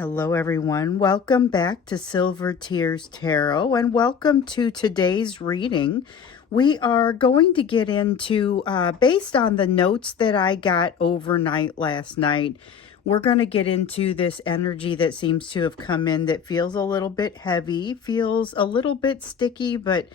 Hello, everyone. Welcome back to Silver Tears Tarot, and welcome to today's reading. We are going to get into, based on the notes that I got overnight last night, we're going to get into this energy that seems to have come in that feels a little bit heavy, feels a little bit sticky, but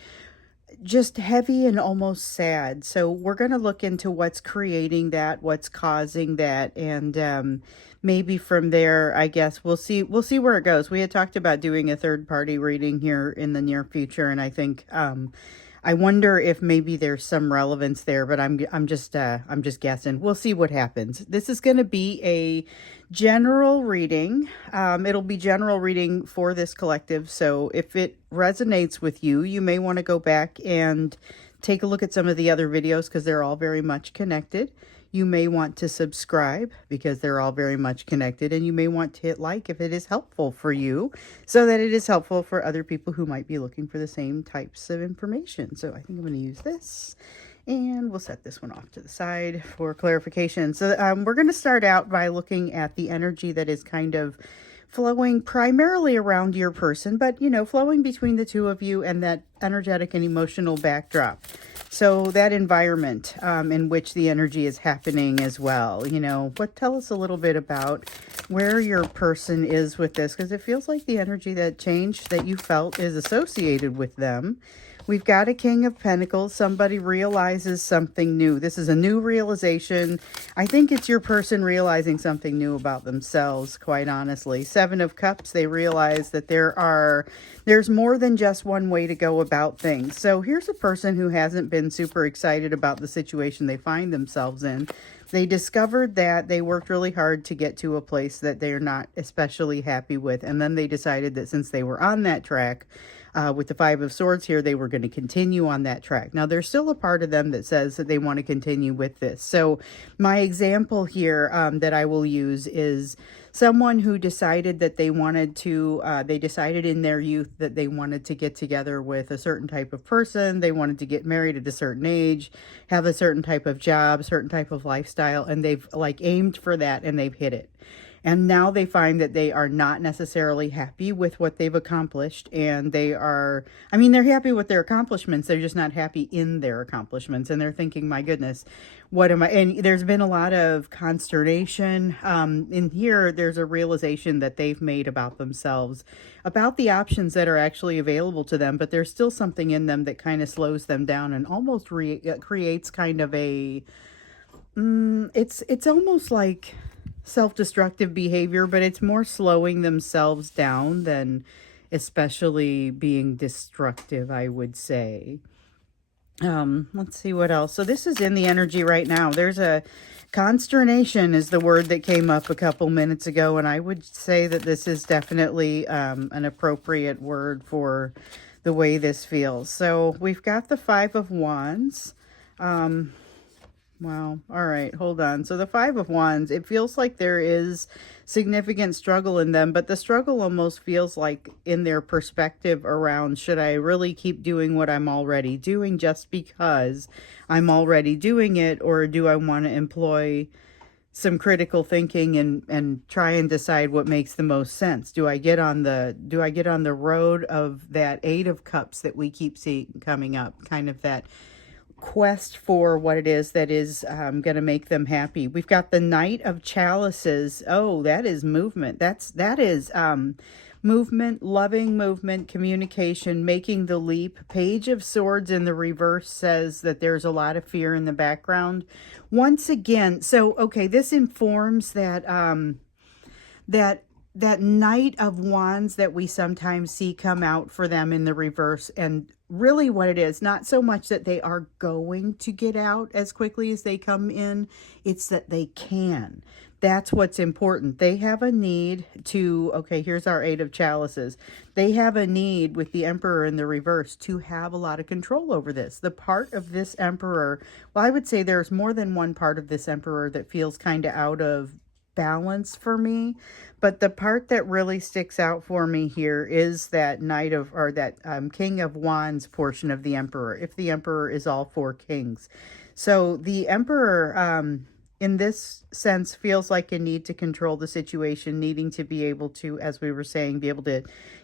just heavy and almost sad. So we're going to look into what's creating that, what's causing that, and maybe from there, I guess we'll see where it goes. We had talked about doing a third party reading here in the near future, and I think I wonder if maybe there's some relevance there, but I'm just guessing. We'll see what happens. This is going to be a general reading. It'll be general reading for this collective. So if it resonates with you, you may want to go back and take a look at some of the other videos because they're all very much connected. You may want to subscribe because they're all very much connected, and you may want to hit like if it is helpful for you so that it is helpful for other people who might be looking for the same types of information. So I think I'm going to use this, and we'll set this one off to the side for clarification. So we're going to start out by looking at the energy that is kind of flowing primarily around your person, but, flowing between the two of you and that energetic and emotional backdrop. So that environment in which the energy is happening as well, tell us a little bit about where your person is with this, because it feels like the energy, that change that you felt is associated with them. We've got a King of Pentacles. Somebody realizes something new. This is a new realization. I think it's your person realizing something new about themselves, quite honestly. Seven of Cups, they realize that there's more than just one way to go about things. So here's a person who hasn't been super excited about the situation they find themselves in. They discovered that they worked really hard to get to a place that they're not especially happy with. And then they decided that since they were on that track, with the Five of Swords here, they were going to continue on that track. Now, there's still a part of them that says that they want to continue with this. So my example here that I will use is someone who decided that they wanted to, they decided in their youth that they wanted to get together with a certain type of person. They wanted to get married at a certain age, have a certain type of job, certain type of lifestyle, and they've aimed for that and they've hit it. And now they find that they are not necessarily happy with what they've accomplished. And they're happy with their accomplishments. They're just not happy in their accomplishments. And they're thinking, my goodness, what am I? And there's been a lot of consternation. In here, there's a realization that they've made about themselves, about the options that are actually available to them. But there's still something in them that kind of slows them down and almost creates kind of a, it's almost like self-destructive behavior, but it's more slowing themselves down than especially being destructive, I would say. Let's see what else. So this is in the energy right now. There's a consternation is the word that came up a couple minutes ago, and I would say that this is definitely an appropriate word for the way this feels. So we've got the Five of Wands. Wow. All right. Hold on. So the Five of Wands, it feels like there is significant struggle in them, but the struggle almost feels like in their perspective around, should I really keep doing what I'm already doing just because I'm already doing it, or do I want to employ some critical thinking and try and decide what makes the most sense? Do I get on the road of that Eight of Cups that we keep seeing coming up, kind of that quest for what it is that is going to make them happy. We've got the Knight of Chalices. Oh, that is movement. That is movement, loving movement, communication, making the leap. Page of Swords in the reverse says that there's a lot of fear in the background. Once again, so okay, this informs that that Knight of Wands that we sometimes see come out for them in the reverse. And really what it is, not so much that they are going to get out as quickly as they come in, it's that they can. That's what's important. They have a need to, okay, here's our Eight of Chalices. They have a need with the Emperor in the reverse to have a lot of control over this. The part of this Emperor, well, I would say there's more than one part of this Emperor that feels kind of out of balance for me, but the part that really sticks out for me here is that King of Wands portion of the Emperor, if the Emperor is all four kings. So the Emperor in this sense, feels like a need to control the situation, needing to be able to, as we were saying, be able to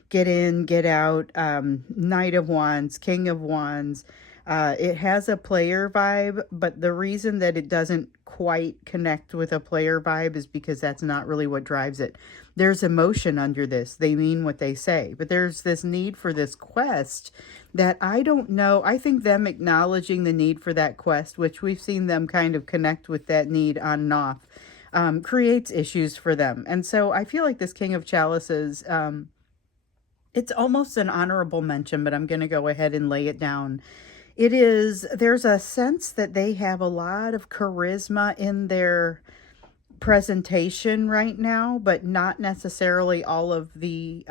get in, get out. Knight of Wands, King of Wands. It has a player vibe, but the reason that it doesn't quite connect with a player vibe is because that's not really what drives it. There's emotion under this. They mean what they say, but there's this need for this quest that I don't know. I think them acknowledging the need for that quest, which we've seen them kind of connect with that need on and off, creates issues for them. And so I feel like this King of Chalices, it's almost an honorable mention, but I'm going to go ahead and lay it down. There's a sense that they have a lot of charisma in their presentation right now, but not necessarily all of the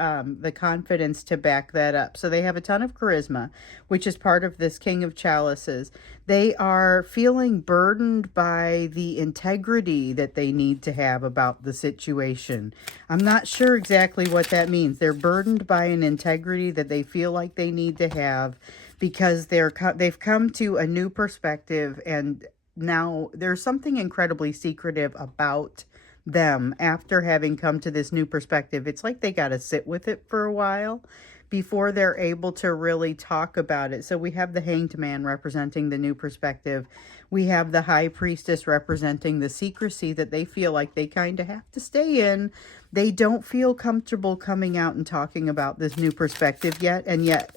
confidence to back that up. So they have a ton of charisma, which is part of this King of Chalices. They are feeling burdened by the integrity that they need to have about the situation. I'm not sure exactly what that means. They're burdened by an integrity that they feel like they need to have because they've come to a new perspective, and now there's something incredibly secretive about them after having come to this new perspective. It's like they got to sit with it for a while before they're able to really talk about it. So we have the Hanged Man representing the new perspective. We have the High Priestess representing the secrecy that they feel like they kind of have to stay in. They don't feel comfortable coming out and talking about this new perspective yet. And yet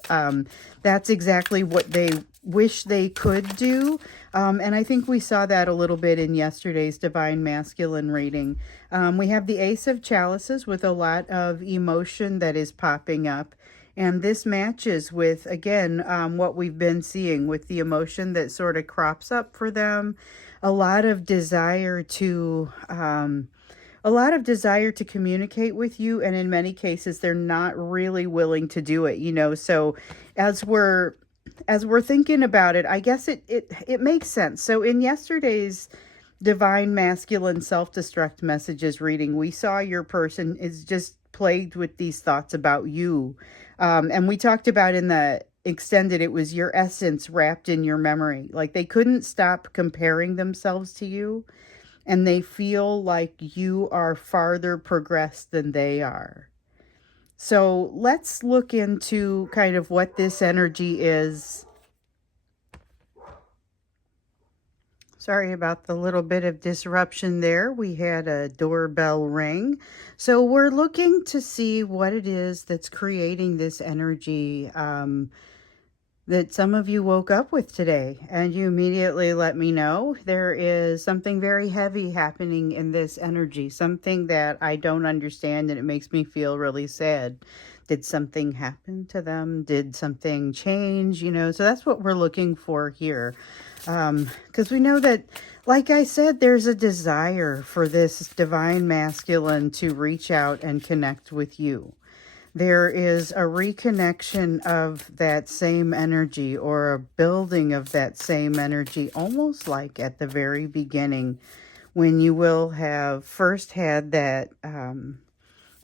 that's exactly what they wish they could do. And I think we saw that a little bit in yesterday's Divine Masculine reading. We have the Ace of Chalices with a lot of emotion that is popping up. And this matches with, again, what we've been seeing with the emotion that sort of crops up for them. A lot of desire to communicate with you, and in many cases they're not really willing to do it, you know. So as we're thinking about it, I guess it makes sense. So in yesterday's Divine Masculine Self-Destruct Messages reading, we saw your person is just plagued with these thoughts about you. And we talked about in the extended, it was your essence wrapped in your memory. Like they couldn't stop comparing themselves to you, and they feel like you are farther progressed than they are. So let's look into kind of what this energy is. Sorry about the little bit of disruption there. We had a doorbell ring. So we're looking to see what it is that's creating this energy that some of you woke up with today, and you immediately let me know. There is something very heavy happening in this energy, something that I don't understand, and it makes me feel really sad. Did something happen to them? Did something change? You know, so that's what we're looking for here. Because we know that, like I said, there's a desire for this Divine Masculine to reach out and connect with you. There is a reconnection of that same energy, or a building of that same energy, almost like at the very beginning, when you will have first had that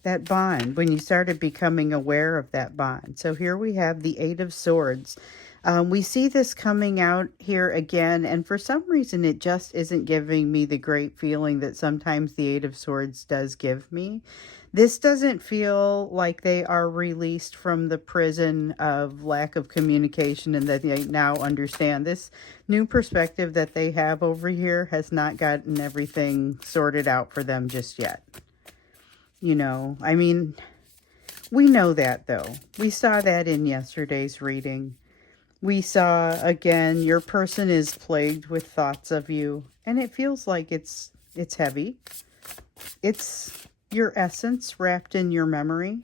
that bond, when you started becoming aware of that bond. So here we have the Eight of Swords. We see this coming out here again, and for some reason it just isn't giving me the great feeling that sometimes the Eight of Swords does give me. This doesn't feel like they are released from the prison of lack of communication, and that they now understand this new perspective that they have over here has not gotten everything sorted out for them just yet. You know, I mean, we know that though. We saw that in yesterday's reading. We saw, again, your person is plagued with thoughts of you, and it feels like it's heavy. It's your essence wrapped in your memory.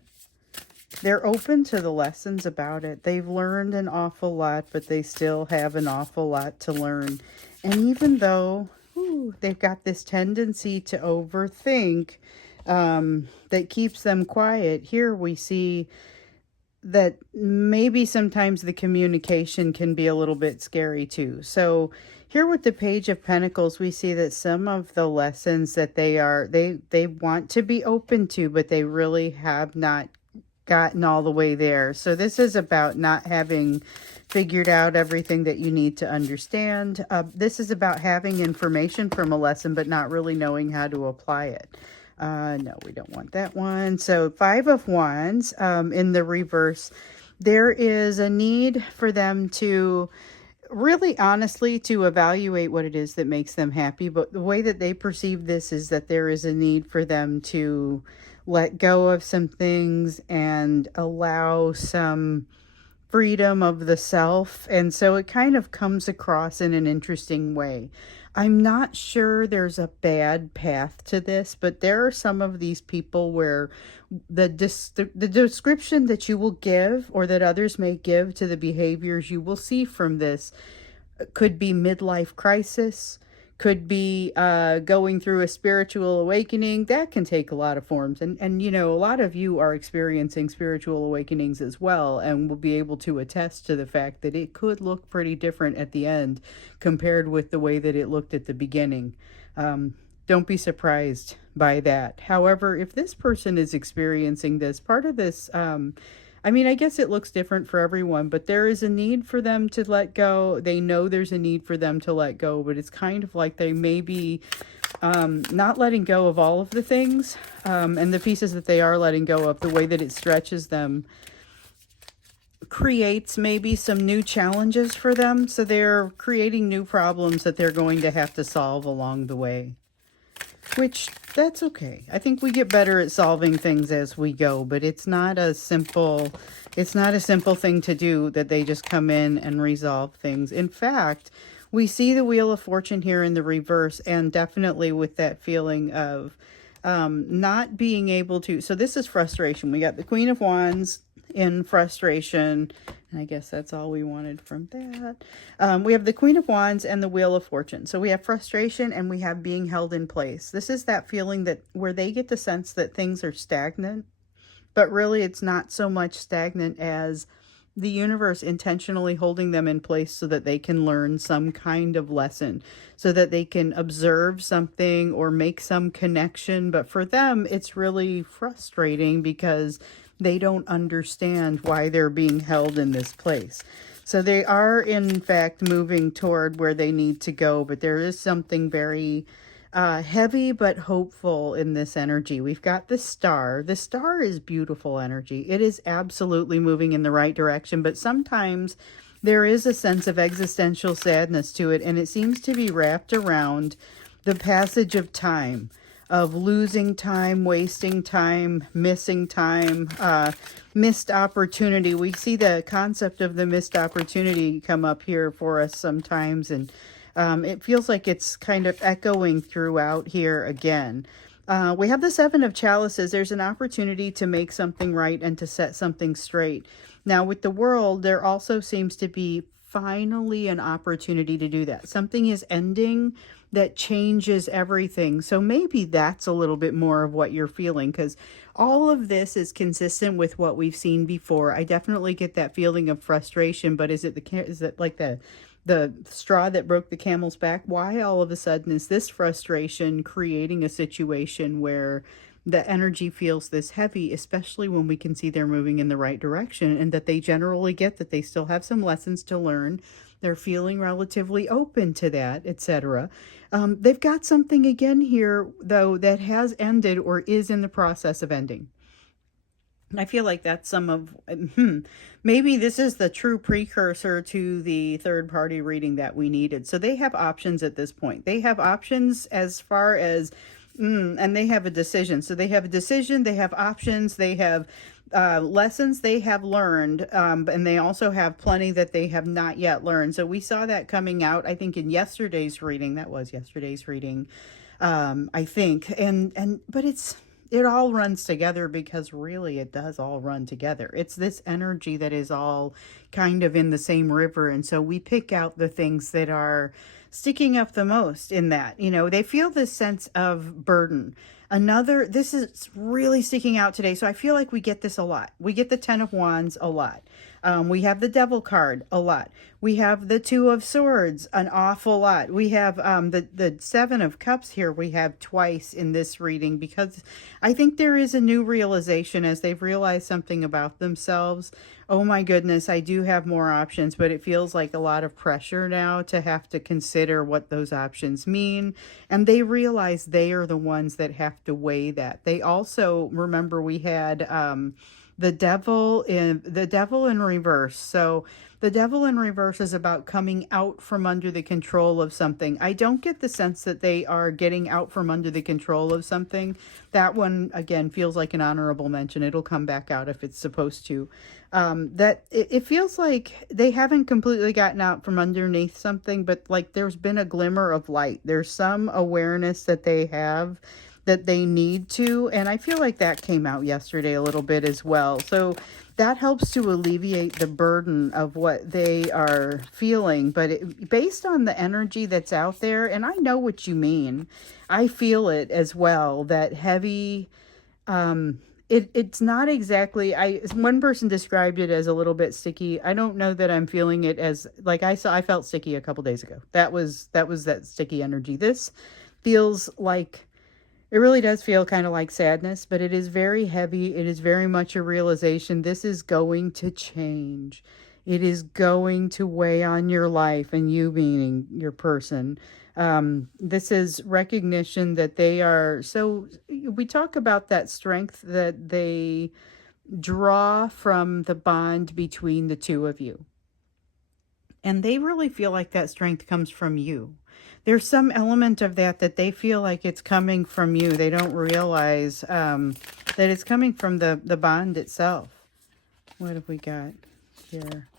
They're open to the lessons about it. They've learned an awful lot, but they still have an awful lot to learn. And even though they've got this tendency to overthink that keeps them quiet, here we see that maybe sometimes the communication can be a little bit scary too. So here with the Page of Pentacles, we see that some of the lessons that they want to be open to, but they really have not gotten all the way there. So this is about not having figured out everything that you need to understand. This is about having information from a lesson, but not really knowing how to apply it. No, we don't want that one. So Five of Wands in the reverse, there is a need for them to really honestly to evaluate what it is that makes them happy. But the way that they perceive this is that there is a need for them to let go of some things and allow some freedom of the self. And so it kind of comes across in an interesting way. I'm not sure there's a bad path to this, but there are some of these people where the description that you will give or that others may give to the behaviors you will see from this could be midlife crisis, could be going through a spiritual awakening. That can take a lot of forms. And you know, a lot of you are experiencing spiritual awakenings as well, and will be able to attest to the fact that it could look pretty different at the end compared with the way that it looked at the beginning. Don't be surprised by that. However, if this person is experiencing this, part of this, I mean, I guess it looks different for everyone, but there is a need for them to let go. They know there's a need for them to let go, but it's kind of like they may be not letting go of all of the things, and the pieces that they are letting go of, the way that it stretches them creates maybe some new challenges for them. So they're creating new problems that they're going to have to solve along the way. Which, that's okay. I think we get better at solving things as we go, but it's not a simple thing to do that they just come in and resolve things. In fact, we see the Wheel of Fortune here in the reverse, and definitely with that feeling of not being able to. So this is frustration. We got the Queen of Wands in frustration. And I guess that's all we wanted from that. We have the Queen of Wands and the Wheel of Fortune. So we have frustration and we have being held in place. This is that feeling that where they get the sense that things are stagnant, but really it's not so much stagnant as the universe intentionally holding them in place so that they can learn some kind of lesson, so that they can observe something or make some connection. But for them, it's really frustrating because they don't understand why they're being held in this place. So they are, in fact, moving toward where they need to go, but there is something very heavy but hopeful in this energy. We've got the Star. The Star is beautiful energy. It is absolutely moving in the right direction, but sometimes there is a sense of existential sadness to it, and it seems to be wrapped around the passage of time, of losing time, wasting time, missing time, missed opportunity. We see the concept of the missed opportunity come up here for us sometimes, and it feels like it's kind of echoing throughout here again. We have the Seven of Chalices. There's an opportunity to make something right and to set something straight. Now, with the World, there also seems to be finally an opportunity to do that. Something is ending that changes everything. So maybe that's a little bit more of what you're feeling, because all of this is consistent with what we've seen before. I definitely get that feeling of frustration, but is it like the straw that broke the camel's back? Why all of a sudden is this frustration creating a situation where the energy feels this heavy, especially when we can see they're moving in the right direction and that they generally get that they still have some lessons to learn. They're feeling relatively open to that, etc. They've got something again here, though, that has ended or is in the process of ending. I feel like that's some of, maybe this is the true precursor to the third party reading that we needed. So they have options at this point. They have options as far as, and they have a decision. So they have a decision, they have options, they have lessons they have learned, and they also have plenty that they have not yet learned. So we saw that coming out, I think, in yesterday's reading. That was yesterday's reading, I think. But it all runs together, because really it does all run together. It's this energy that is all kind of in the same river. And so we pick out the things that are sticking up the most in that. You know, they feel this sense of burden. This is really sticking out today. So I feel like we get this a lot. We get the Ten of Wands a lot. We have the Devil card a lot. We have the Two of Swords an awful lot. We have the Seven of Cups here. We have twice in this reading, because I think there is a new realization as they've realized something about themselves. Oh my goodness, I do have more options, but it feels like a lot of pressure now to have to consider what those options mean. And they realize they are the ones that have to weigh that. They also, remember, we had the devil in reverse. So the devil in reverse is about coming out from under the control of something. I don't get the sense that they are getting out from under the control of something. That one, again, feels like an honorable mention. It'll come back out if it's supposed to. That it feels like they haven't completely gotten out from underneath something, but like there's been a glimmer of light. There's some awareness that they have that they need to, and I feel like that came out yesterday a little bit as well. So that helps to alleviate the burden of what they are feeling. But based on the energy that's out there, and I know what you mean, I feel it as well, that heavy, it's not exactly, one person described it as a little bit sticky. I don't know that I'm feeling it as, like I felt sticky a couple days ago. That was that sticky energy. This feels like, it really does feel kind of like sadness, but it is very heavy. It is very much a realization. This is going to change. It is going to weigh on your life, and you meaning your person. This is recognition that they are, so we talk about that strength that they draw from the bond between the two of you. And they really feel like that strength comes from you. There's some element of that they feel like it's coming from you. They don't realize that it's coming from the bond itself. What have we got here?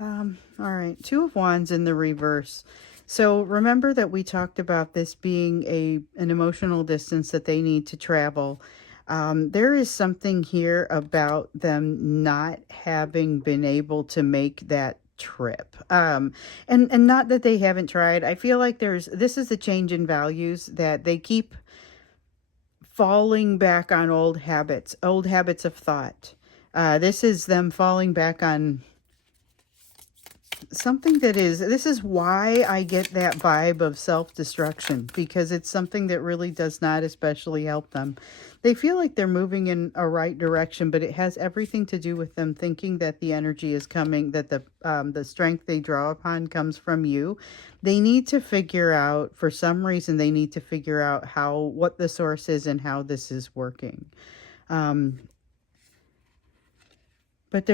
All right, Two of Wands in the reverse. So remember that we talked about this being an emotional distance that they need to travel. There is something here about them not having been able to make that trip. And not that they haven't tried. I feel like this is a change in values, that they keep falling back on old habits of thought. This is them falling back on something this is why I get that vibe of self-destruction, because it's something that really does not especially help them. They feel like they're moving in a right direction, but it has everything to do with them thinking that the energy is coming, that the strength they draw upon comes from you. They need to figure out, for some reason, they need to figure out what the source is and how this is working. But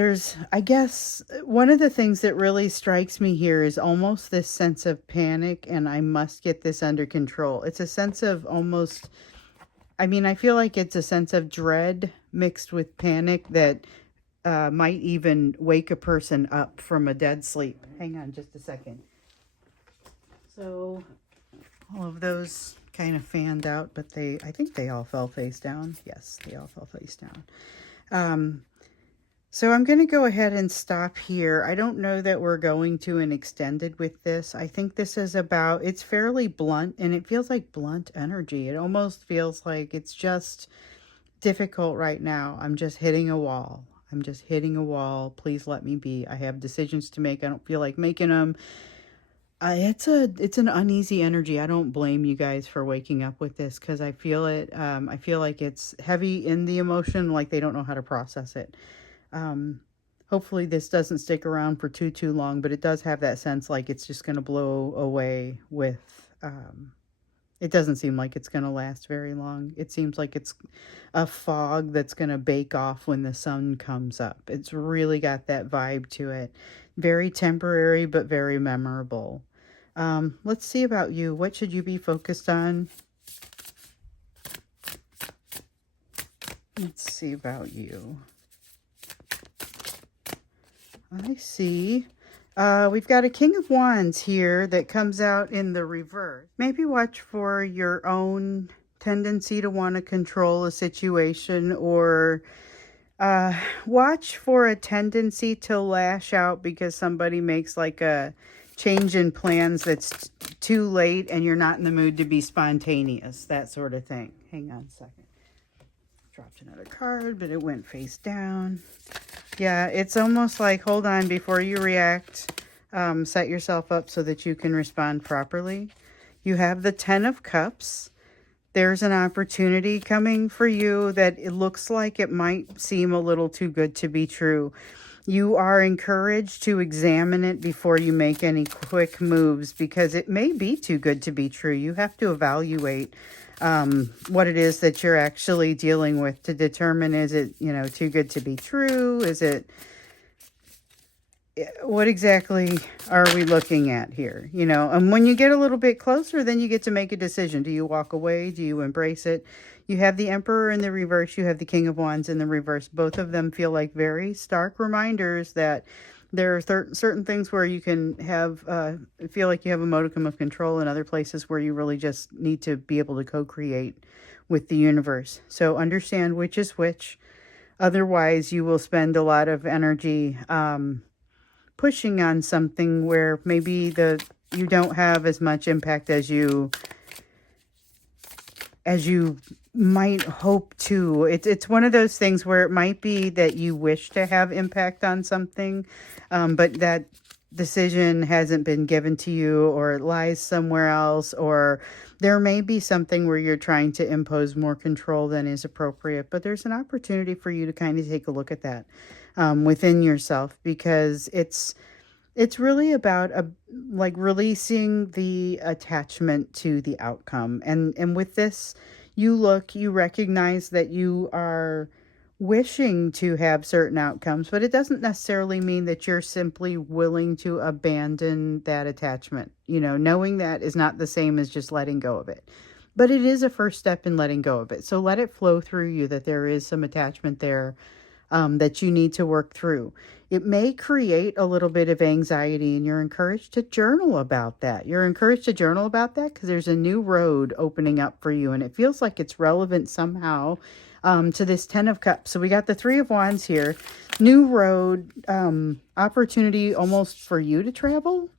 I guess, one of the things that really strikes me here is almost this sense of panic, and I must get this under control. It's a sense of almost, I feel like it's a sense of dread mixed with panic that might even wake a person up from a dead sleep. Hang on just a second. So all of those kind of fanned out, but I think they all fell face down. Yes, they all fell face down. So I'm going to go ahead and stop here. I don't know that we're going to an extended with this. I think this is it's fairly blunt, and it feels like blunt energy. It almost feels like it's just difficult right now. I'm just hitting a wall. Please let me be. I have decisions to make. I don't feel like making them. It's an uneasy energy. I don't blame you guys for waking up with this, because I feel it. I feel like it's heavy in the emotion, like they don't know how to process it. Hopefully this doesn't stick around for too long, but it does have that sense like it's just going to blow away with, it doesn't seem like it's going to last very long. It seems like it's a fog that's going to bake off when the sun comes up. It's really got that vibe to it. Very temporary, but very memorable. Let's see about you. What should you be focused on? Let's see about you. I see. We've got a King of Wands here that comes out in the reverse. Maybe watch for your own tendency to want to control a situation, or watch for a tendency to lash out because somebody makes like a change in plans that's too late and you're not in the mood to be spontaneous, that sort of thing. Hang on a second. Dropped another card, but it went face down. Yeah, it's almost like, hold on, before you react, set yourself up so that you can respond properly. You have the 10 of Cups. There's an opportunity coming for you that it looks like it might seem a little too good to be true. You are encouraged to examine it before you make any quick moves because it may be too good to be true. You have to evaluate what it is that you're actually dealing with to determine, is it, too good to be true? Is it, what exactly are we looking at here? And when you get a little bit closer, then you get to make a decision. Do you walk away? Do you embrace it? You have the Emperor in the reverse. You have the King of Wands in the reverse. Both of them feel like very stark reminders that there are certain things where you can have, feel like you have a modicum of control, and other places where you really just need to be able to co-create with the universe. So understand which is which. Otherwise, you will spend a lot of energy pushing on something where maybe you don't have as much impact as you might hope to. It's one of those things where it might be that you wish to have impact on something, but that decision hasn't been given to you, or it lies somewhere else, or there may be something where you're trying to impose more control than is appropriate. But there's an opportunity for you to kind of take a look at that within yourself, because it's really about like releasing the attachment to the outcome. And with this, you recognize that you are wishing to have certain outcomes, but it doesn't necessarily mean that you're simply willing to abandon that attachment. Knowing that is not the same as just letting go of it. But it is a first step in letting go of it. So let it flow through you that there is some attachment there that you need to work through. It may create a little bit of anxiety, and you're encouraged to journal about that. Because there's a new road opening up for you, and it feels like it's relevant somehow to this 10 of Cups. So we got the 3 of Wands here. New road, opportunity almost for you to travel.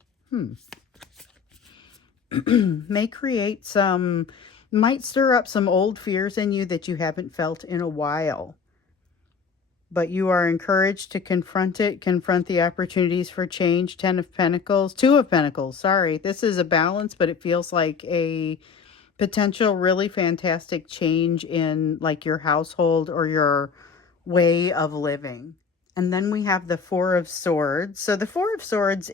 May create might stir up some old fears in you that you haven't felt in a while. But you are encouraged to confront the opportunities for change. 2 of Pentacles, sorry. This is a balance, but it feels like a potential really fantastic change in like your household or your way of living. And then we have the 4 of Swords. So the 4 of Swords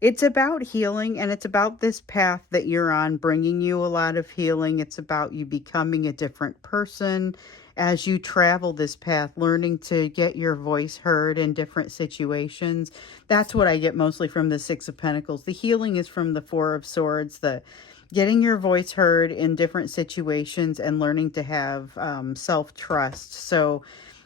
it's about healing, and it's about this path that you're on bringing you a lot of healing. It's about you becoming a different person as you travel this path, learning to get your voice heard in different situations. That's what I get mostly from the 6 of Pentacles. The healing is from the 4 of Swords, the getting your voice heard in different situations and learning to have self-trust. So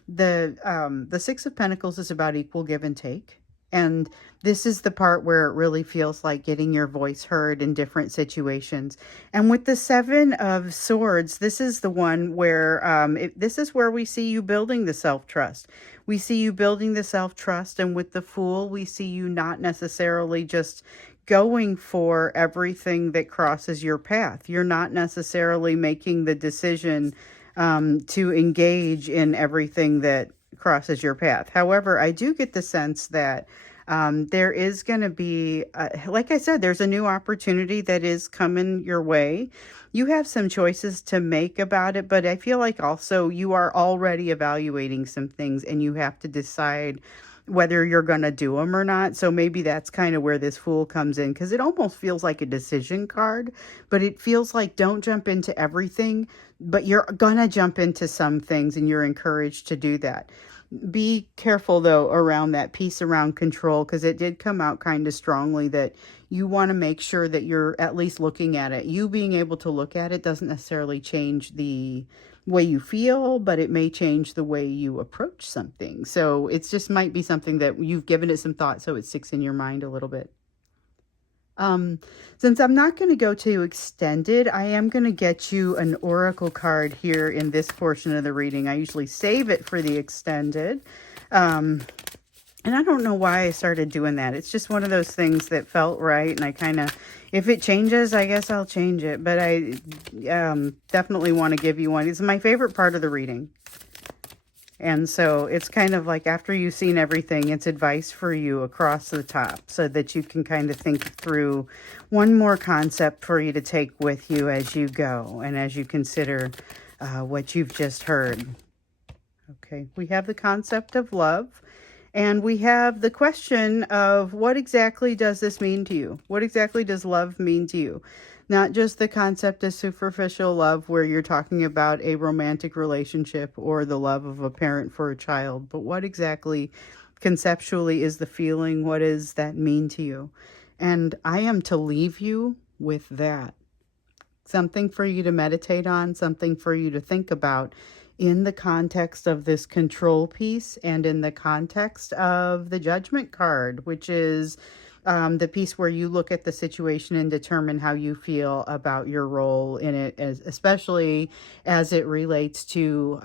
the 6 of Pentacles is about equal give and take. And this is the part where it really feels like getting your voice heard in different situations. And with the 7 of Swords, this is the one where this is where we see you building the self-trust. We see you building the self-trust. And with the Fool, we see you not necessarily just going for everything that crosses your path. You're not necessarily making the decision to engage in everything that crosses your path. However, I do get the sense that there is going to be, like I said, there's a new opportunity that is coming your way. You have some choices to make about it, but I feel like also you are already evaluating some things, and you have to decide whether you're going to do them or not. So maybe that's kind of where this Fool comes in, because it almost feels like a decision card, but it feels like don't jump into everything, but you're going to jump into some things, and you're encouraged to do that. Be careful, though, around that piece around control, because it did come out kind of strongly that you want to make sure that you're at least looking at it. You being able to look at it doesn't necessarily change the way you feel, but it may change the way you approach something. So it just might be something that you've given it some thought, so it sticks in your mind a little bit. Since I'm not going to go to extended, I am going to get you an oracle card here in this portion of the reading. I usually save it for the extended. And I don't know why I started doing that. It's just one of those things that felt right. And I kind of, if it changes, I guess I'll change it. But I definitely want to give you one. It's my favorite part of the reading. And so it's kind of like after you've seen everything, it's advice for you across the top so that you can kind of think through one more concept for you to take with you as you go and as you consider what you've just heard. Okay, we have the concept of love. And we have the question of what exactly does this mean to you? What exactly does love mean to you? Not just the concept of superficial love where you're talking about a romantic relationship or the love of a parent for a child, but what exactly conceptually is the feeling? What does that mean to you? And I am to leave you with that. Something for you to meditate on, something for you to think about in the context of this control piece and in the context of the judgment card, which is the piece where you look at the situation and determine how you feel about your role in it, especially as it relates to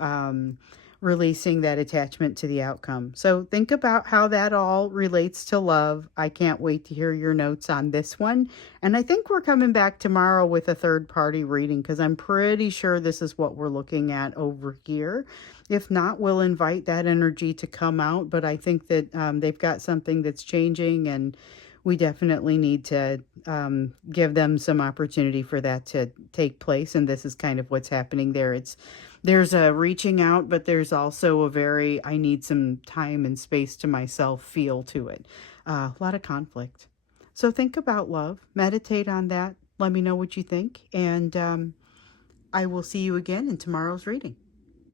releasing that attachment to the outcome. So think about how that all relates to love. I can't wait to hear your notes on this one. And I think we're coming back tomorrow with a third party reading because I'm pretty sure this is what we're looking at over here. If not, we'll invite that energy to come out. But I think that they've got something that's changing, and we definitely need to give them some opportunity for that to take place. And this is kind of what's happening there. There's a reaching out, but there's also a very, I need some time and space to myself feel to it. A lot of conflict. So think about love, meditate on that. Let me know what you think. And I will see you again in tomorrow's reading.